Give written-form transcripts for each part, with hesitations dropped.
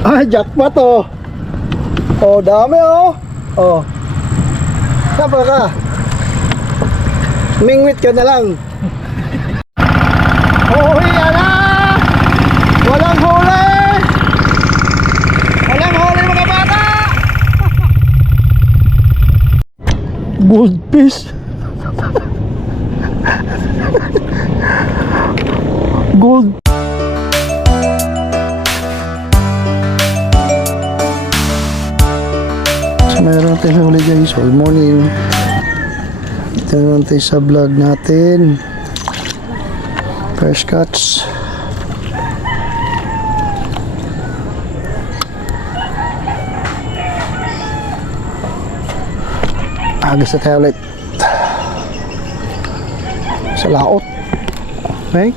Ay, jackpot oh. Oh, dami oh. Oh. Sapa ka? Mingwit ka na lang. Uwi na! Walang huli! Walang huli mga bata! Goldfish! Gold. So meron tayong huli guys. Good morning. Ito naman tayo sa vlog natin. Fresh cuts. Agos na tayo ulit sa laot. Okay.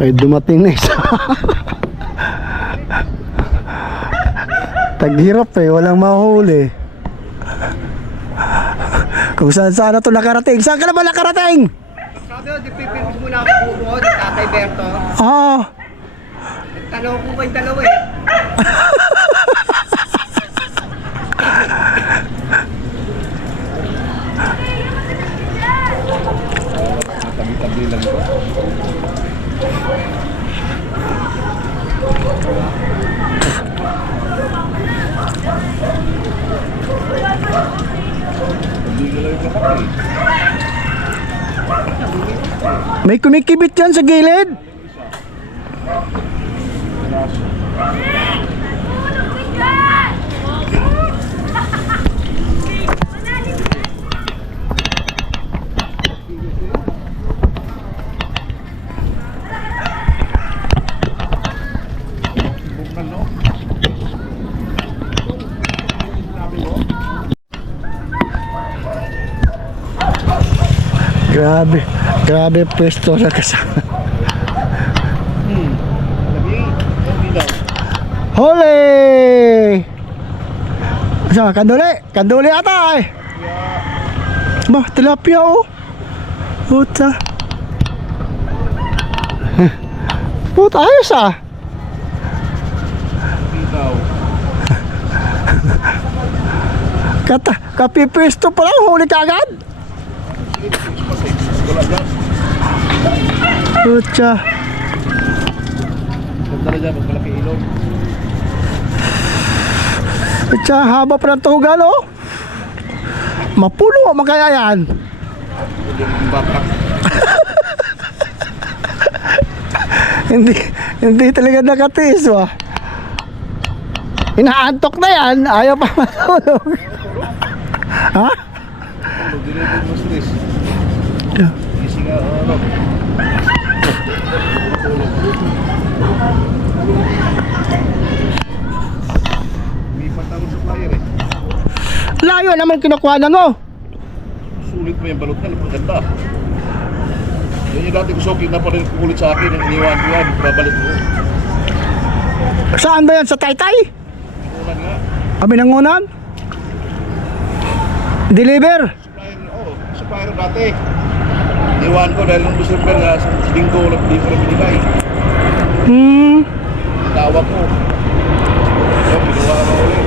May dumating na isa. Taghirap eh, walang mahuli. Kung saan sana ito nakarating. Saan ka naman nakarating? Sabi ko, di pipilmis muna ako buo, di Tatay Berto. Oo. Nagtalaw ko ba yung dalawa eh? Tabi-tabi lang ko. May kumikibit yan sa gilid. Grabe, grabe pwesto sa kasama. Huli! Saan? Kanduli? Kanduli ata eh. Bah, tilapia oh. Puta. Puta, ayos ah. Kapipwesto pa lang, huli ka agad. Pucha. Pucha, haba pa ng tugal oh. Mapuno mo kaya yan. Hindi talaga nakatiis wah. Inaantok na yan, ayaw pa matulog. Ha? Layo naman kinukuha na mo. Sulit mo yung balot na, napaganda. Yan yung dati kusokin na pa rin kukulit sa akin, yung iniwan ko yan, babalik mo. Saan ba yan? Sa Taytay? Unan nga. Kami nangunan? Deliver? Supplier dati. Iniwan ko dahil nung December nga, sa linggo, di ko rin binigay. Tawag ko. So, pinuha ka na ulit.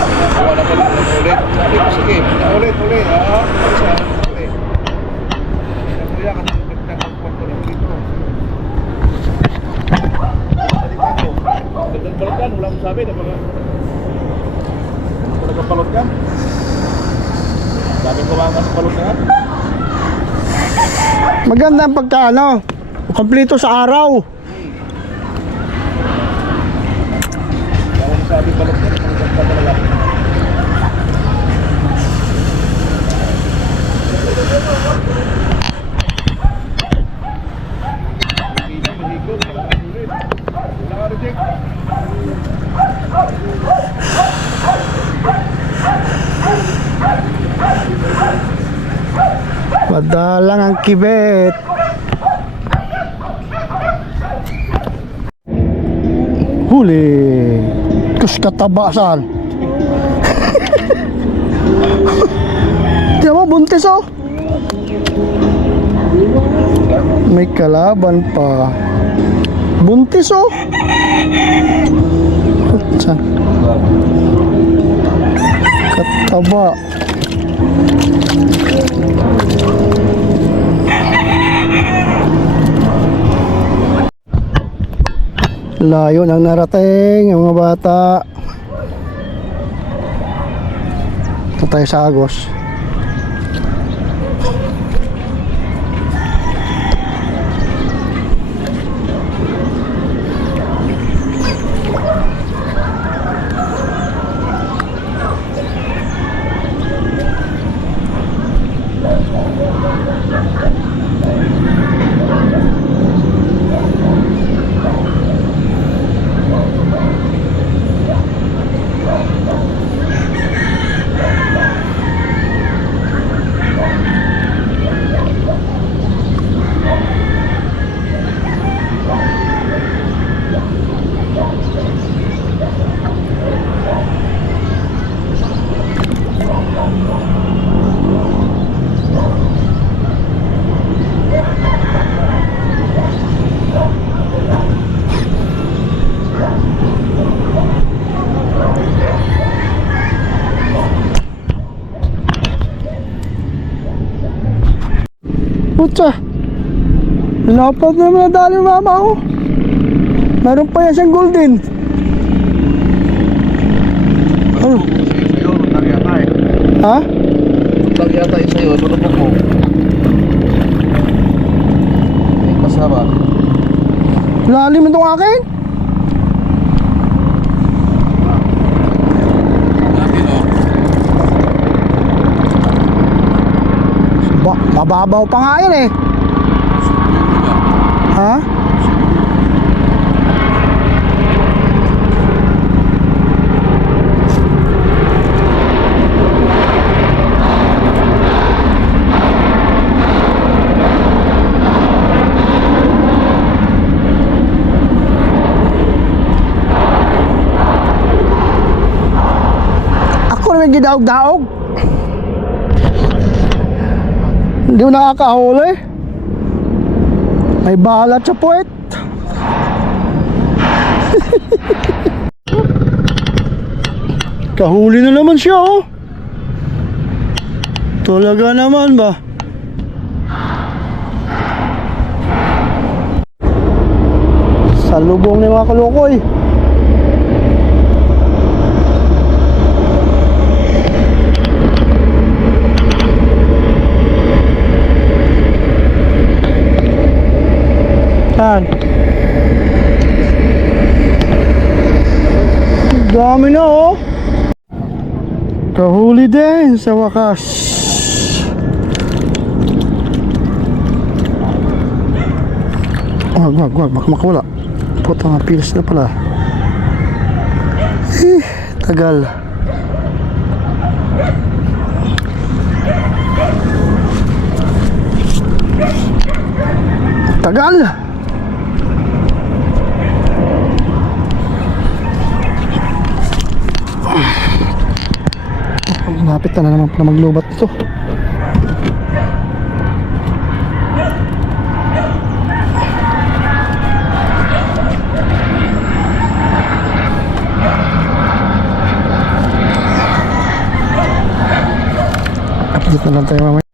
Pinuha na pala na ulit. Sabi ko, sige, ulit. Isa, ulit. Kaya ka nagtagpag ko ng dito. Gandang balot yan, wala akong sabi. Nagpapalot yan. Sabi ko mga sa balot na yan. Maganda ang pagkaano. Kompleto sa araw. Sabi balot yan, ang ganda na lalaki. Madalang ang kibet. Huli. Kus katabasan. Diyan mo, buntis oh. May kalaban pa. Buntis oh. Kutsa. Kataba. Layo nang narating ang mga bata. Ito tayo sa Agos. Putsa, lapad naman na dali mama ko. Meron pa yan siyang golden. Ano? Sa'yo, utang yata eh. Ha? Utang yata eh sa'yo, manupok mo. May kasama. Lalim itong akin? Natin o. Mababaw pa nga yan eh. Ha? Ako naman gidaog-daog. Hindi mo nakakahuli. May balat sa puwet. Kahuli na naman siya oh. Talaga naman ba? Sa lubong ni mga kalukoy. Yan. Dami na oh. Kahuli din sa wakas. Wag, baka makawala. Puta nga, pilis na pala. Tagal. Tagal. Lapit na naman pala maglubat ito. Update na lang tayo mamaya.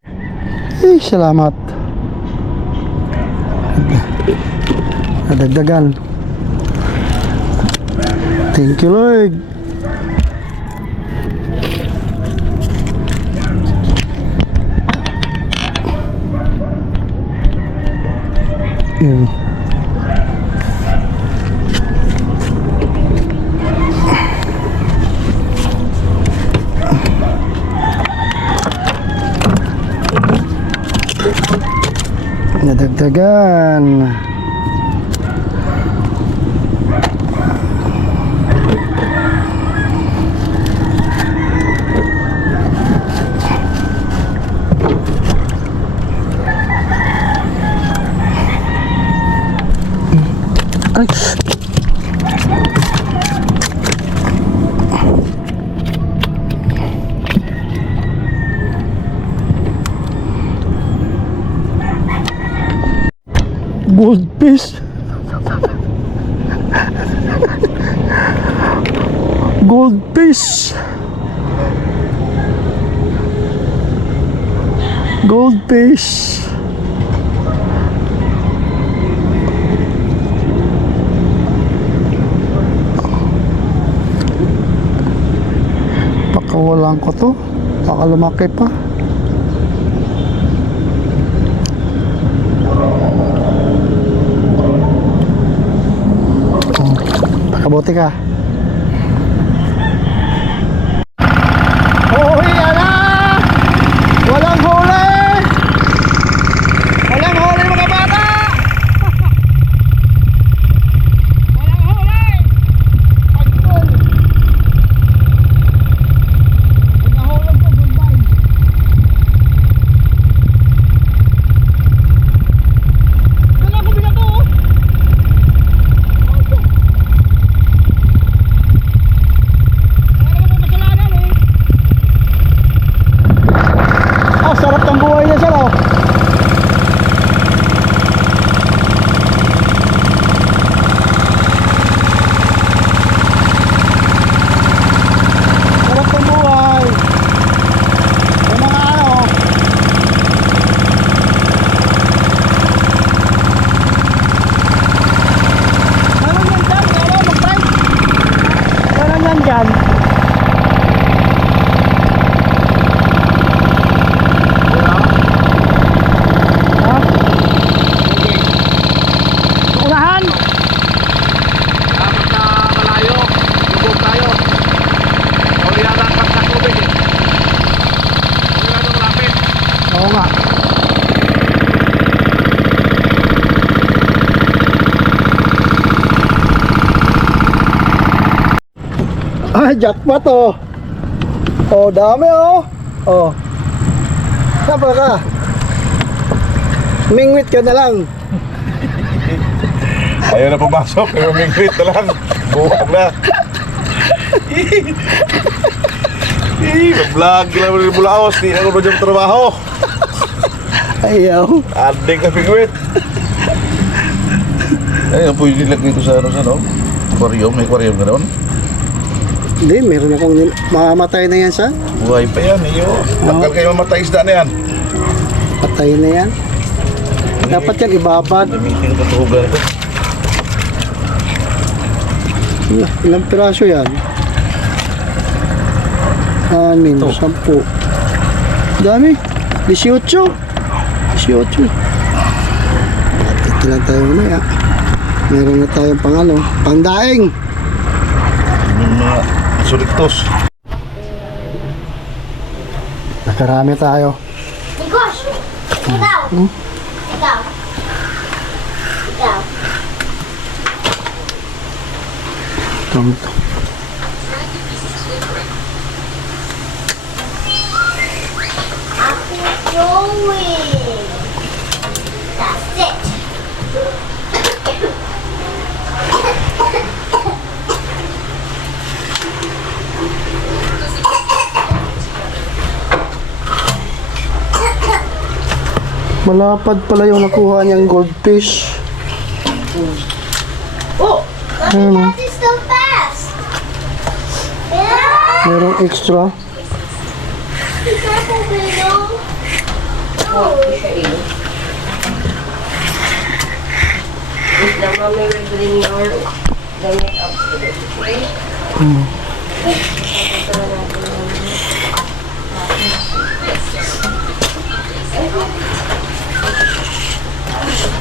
Salamat. Nadagdagan. Thank you Lord. Yun. Nadagdagan. Goldfish. Goldfish. Goldfish. Pakawalan ko to. Baka lumaki pa. Pakabuti ka. Huli na! Walang huli! Walang huli mga bata! Walang huli! Pagkul! Pag nahulog ko, goodbye! Doon ako binato oh! Ah, sarap ng buhay niya siya, oh. Sarap ng buhay. Yung mga ano. Meron yan dyan, meron, mag-try. Meron yan dyan. Unahan! Dapat na malayo. Lubog tayo. Huli na lang pag nakubig eh. Huli na nung lapit. Oo nga. Ah, jackpot oh. Oh, dami oh. Oh. Sapa ka? Mingwit ka na lang. Ayaw na pumasok. Pero mingwit na lang. Buwag na. Vlog lang mo rin mulaos. Di na ako na trabaho. Ayaw. Ading ka mingwit. Ay, ang pwede lang dito sa ano sa no? Aquarium. May aquarium ka doon. Hindi, meron akong mamamatay na yan sa. Buhay pa yan. Iyo. Tagal kayo mamatay isda na yan. Patay na yan. Dapat yan ibabad. Gamitin ko ito hugan ito. Ilang piraso yan? 6, 10. Dami. 18. 18. At ito lang tayo muna. Meron na tayong pangdaing. Yung mga suliktos. Nakarami tayo. Gosh! Ikaw! Ikaw! Ikaw! Ito. Aku going! That's it! Malapad pala yung nakuha niyang goldfish. Oh! Ano? That is so fast! Yeah! Merong extra. Be careful, Bruno! Oh! The mommy will bring your the makeup upstairs, okay?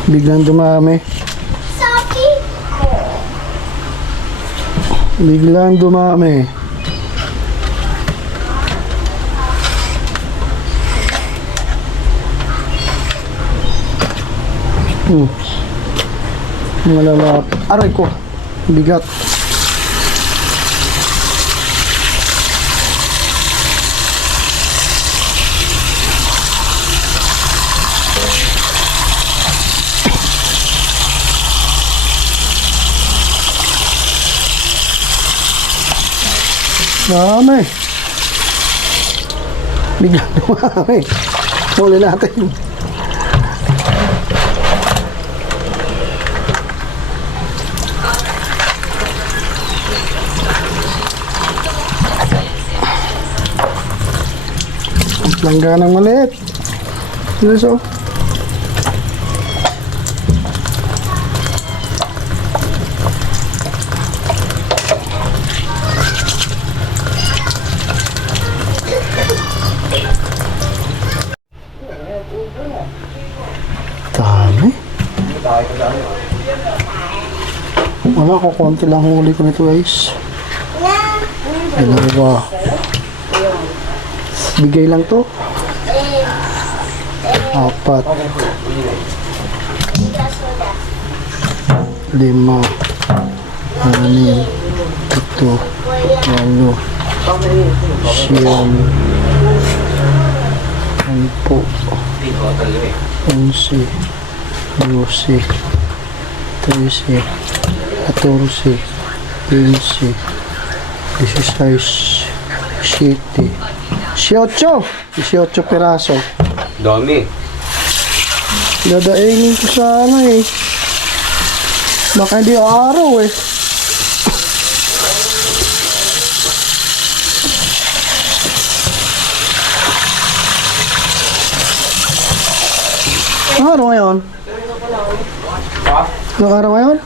Biglang dumami. Sophie! Biglang dumami. Malalap. Aray ko. Bigat. Dami. Biglang dumami. Huli natin. Langga ng maliit. Yun so. Dami. Wala ko, konti lang huli ko nito guys. Dalawa. Bigay lang to. 4 5 6 7 8 9 10 11 12 13 14 15 16 17 18 piraso. Dami. Dadaingin ko sana eh. Baka hindi araw eh. Anong araw ngayon? Ha? Anong araw ngayon?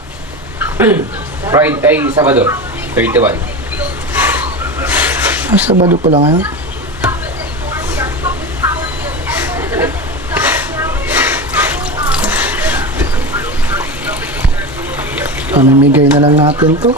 Friday, Sabado. 31. Sabado pala ngayon. Pamimigay na lang natin to.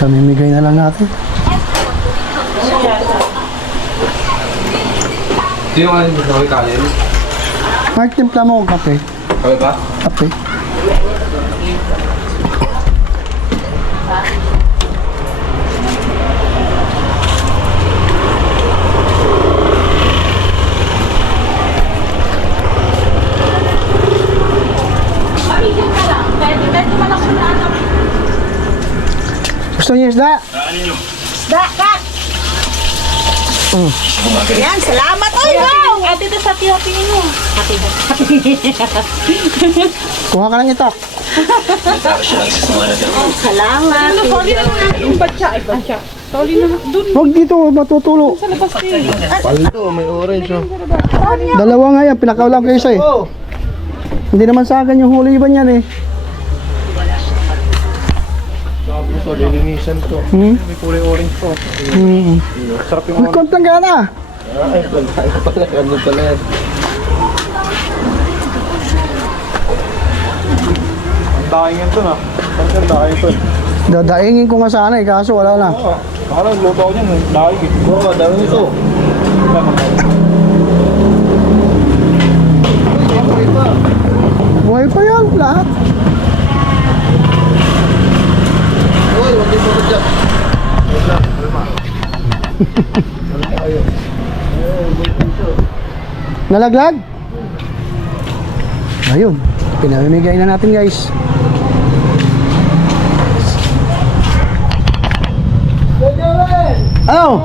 Pamimigay na lang natin. Sino nga yung gusto ko ikalin? Mark, timpla mo kong kape. Kami ba? Kape. Gusto niyo isda? Da, ka! Yan, salamat! Oy, wow! Ate, ito sa tiyopi mo. Ate, Kuha ka ng itak. salamat. Sorry na naman. Yung batya, ay batya. Sorry na naman. Doon Huwag dito, matutulo. sa labas din. Dalawa nga yan, pinakaulang kayo isa eh. Hindi naman sa akin yung huli iban yan eh. So, lilinisan to. Hmm? May kulay orange to. Hmm. Sarap yung May kontang gana. Ay, tayo pala. Ano pala yan? Ang daking yan to na. Ang daking to. Dadaingin ko nga sana eh, kaso wala na. Oo. Baka lang, luto ako niyan. Daking. Oo, daking ito. Buhay pa yan, lahat. Uy, huwag yung pagod dyan. Nalaglag? Ayun, pinamimigay na natin guys. Ano?